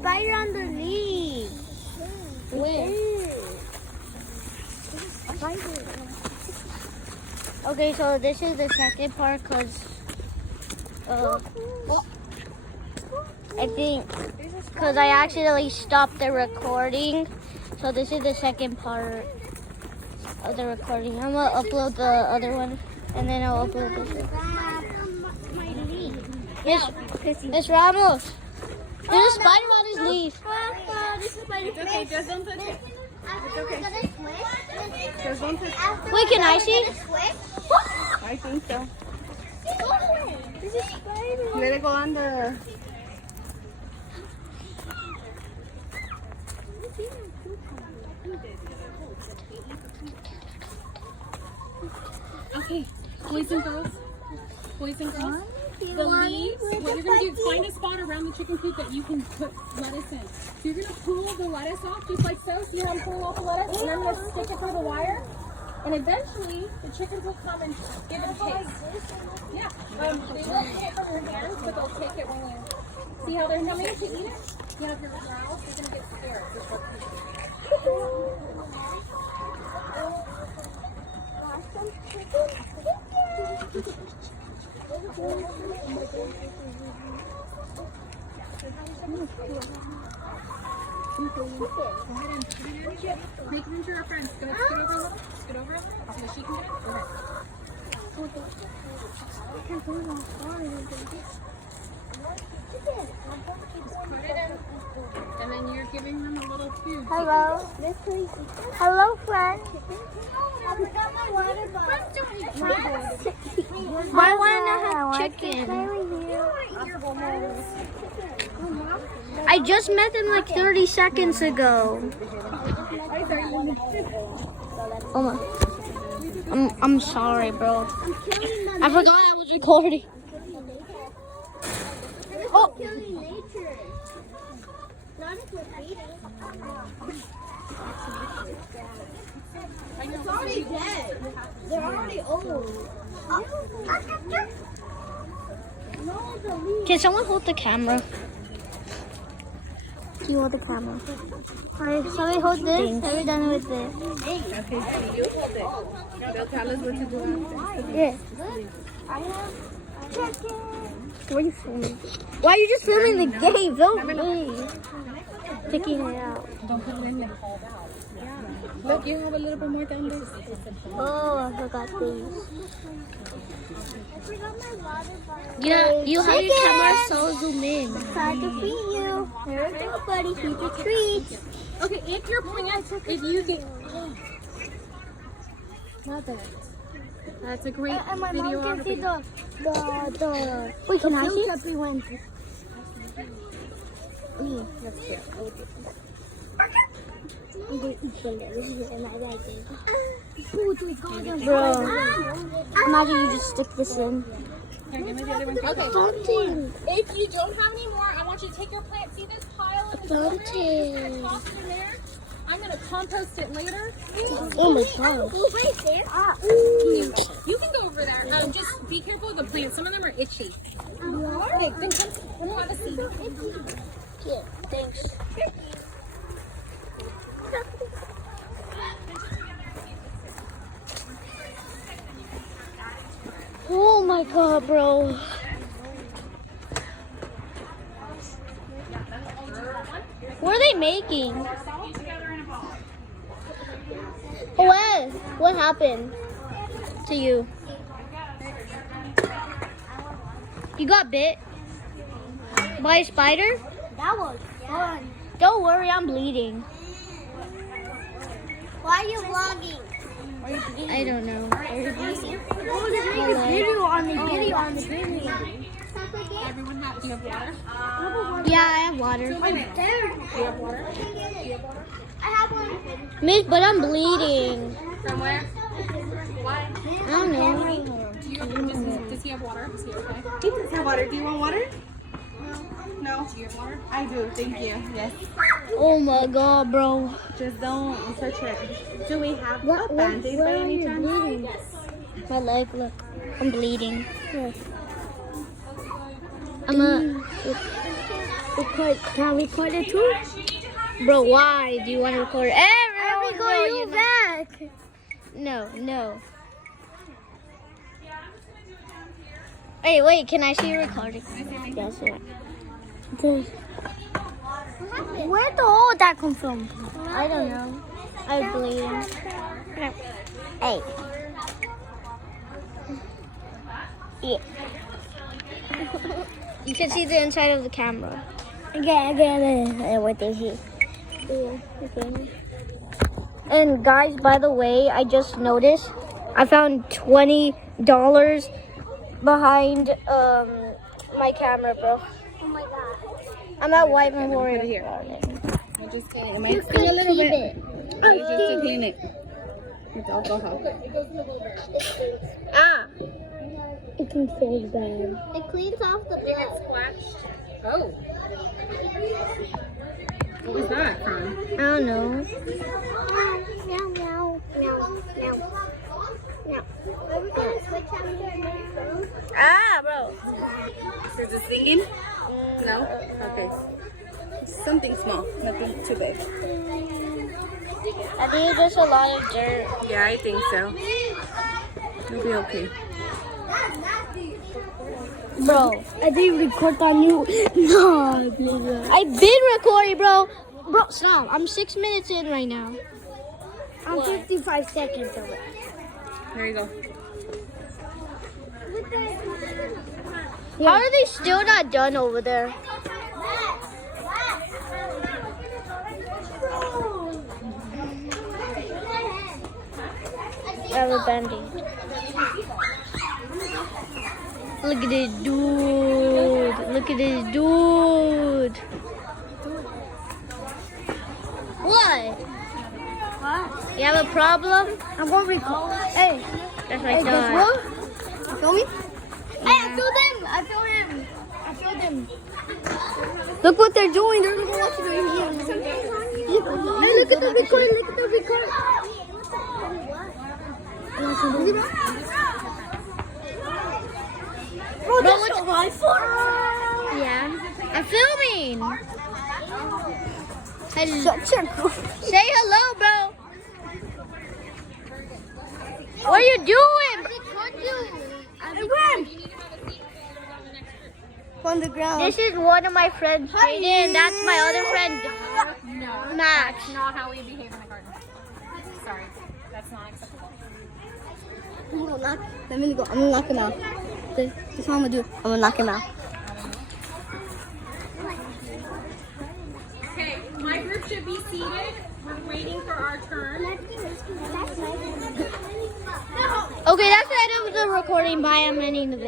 Spider underneath. Where? Okay, so this is the second part because I think because I accidentally stopped the recording. So this is the second part of the recording. I'm gonna upload the other one and then I'll upload this one. Miss Ramos, there's a spider on his leaf. It's okay, just don't touch it. It's okay. Just don't touch it. Wait, can I see? I think so. Let it go on the... Okay, boys and girls. Boys and girls. The leaves, what you're going to do, find a spot around the chicken coop that you can put lettuce in. So you're going to pull the lettuce off just like so. See how I'm pulling off the lettuce? And I'm going to stick it through the wire. And eventually, the chickens will come and give it a taste. Yeah, they won't take it from your hands, but they'll take it when you... See how they're coming to eat it? You have your growl, they're going to get scared. Make room for your friends. Go scoot over a little. Scoot over a little. So that she can get it. Just put it in. And then you're giving them a little food. Hello. Hello, friend. I forgot my water bottle. Why want to have chicken? I just met them like 30 seconds ago. Oh my. I'm sorry, bro. I forgot I was recording. Oh. It's already dead. They're already old. Can someone hold the camera? Do you hold the camera? Alright, somebody hold this. Are we done with this? Okay, so you hold it. They'll tell us what to do after. Yeah. I have chicken. What are you filming? Why are you just filming the game? Don't me. Taking it out. Don't put it in there. Look, you have a little bit more down there. Oh, I forgot these. I forgot my water bottle. Yeah, you have your camera so zoom in. Time to feed you. Here we go, buddy. Feed your treats. Okay, if your plants, if you get... Love it. That's a great And my mom can see videography. the Wait, can I see? Chubby ones. That's cute. I'm going to eat some of this and I like it. Bro, imagine you just stick this in. Here, give me the other one. Okay. Fountain. If you don't have any more, I want you to take your plant. See this pile in the Fountain. toss it in there. I'm going to compost it later. Oh my god. Right there. You can go over there. Just be careful of the plants. Some of them are itchy. Okay, then come have a seat. Yeah, thanks. Oh my god, bro. What are they making? What happened to you? You got bit by a spider? That was fun. Don't worry, I'm bleeding. Why are you vlogging? I don't know. Oh, they make a video on the video. Everyone has, do you have water? Yeah, I have water. Do you have water? I have one. Miss, but I'm bleeding. From where? Why? I don't know. Does he have water? Is he okay? He does have water. Do you want water? No. Do you have water? I do. Thank you. Yes. Oh my god, bro. Just don't touch it. Do we have What- a band-aid by where are any you chance? bleeding? My leg, look. I'm bleeding. I'm a. Can we record it too? Bro, why do you want to record everyone? I record you back. No, no. Hey, wait, can I see your recording? Yes, sir. Where the hole that come from? I don't know. I'm bleeding. Hey. Yeah. You can see the inside of the camera. I get it. What is it? Okay. And guys, by the way, I just noticed I found $20 behind my camera, bro. Oh my god. I'm at White Memorial. Put it here. I just clean it. It might You sting a can little keep bit. it. Just to clean it. It's alcohol. Ah. It can feel bad. It cleans off the blood. Oh. What was that from? I don't know. Meow, meow, meow, meow. Meow. Are we gonna switch out to our new phone? Ah, bro. Is it stinging? No? Okay. Something small, nothing too big. I think it's just a lot of dirt. Yeah, I think so. It'll be okay. Bro, I didn't record on you. No. I've been recording, bro. Bro, stop. I'm 6 minutes in right now. I'm 55 seconds away. There you go. How are they still not done over there? I have a band-aid. Look at this dude. Look at this dude. What? You have a problem? I'm going to record. Hey, That's my hey, guess dog. what? You feel me? Hey, I feel them. I feel him. I feel them. Look what they're doing. They're looking what you're doing here. Hey, look at the record. Look at the record. Bro, that's a rifle. Yeah. I'm filming. Such a cool. Say hello, bro. What are you doing? I ran. On the ground. This is one of my friends, Jaden, and that's my other friend, No. Max. That's not how we behave in the garden. Sorry. That's not acceptable. I'm gonna knock. Let me go. I'm gonna knock him out. This is what I'm gonna do. I'm gonna knock him out. Okay, my group should be seated. We're waiting for our turn. Okay, that's the end of the recording. Bye, I'm ending the video.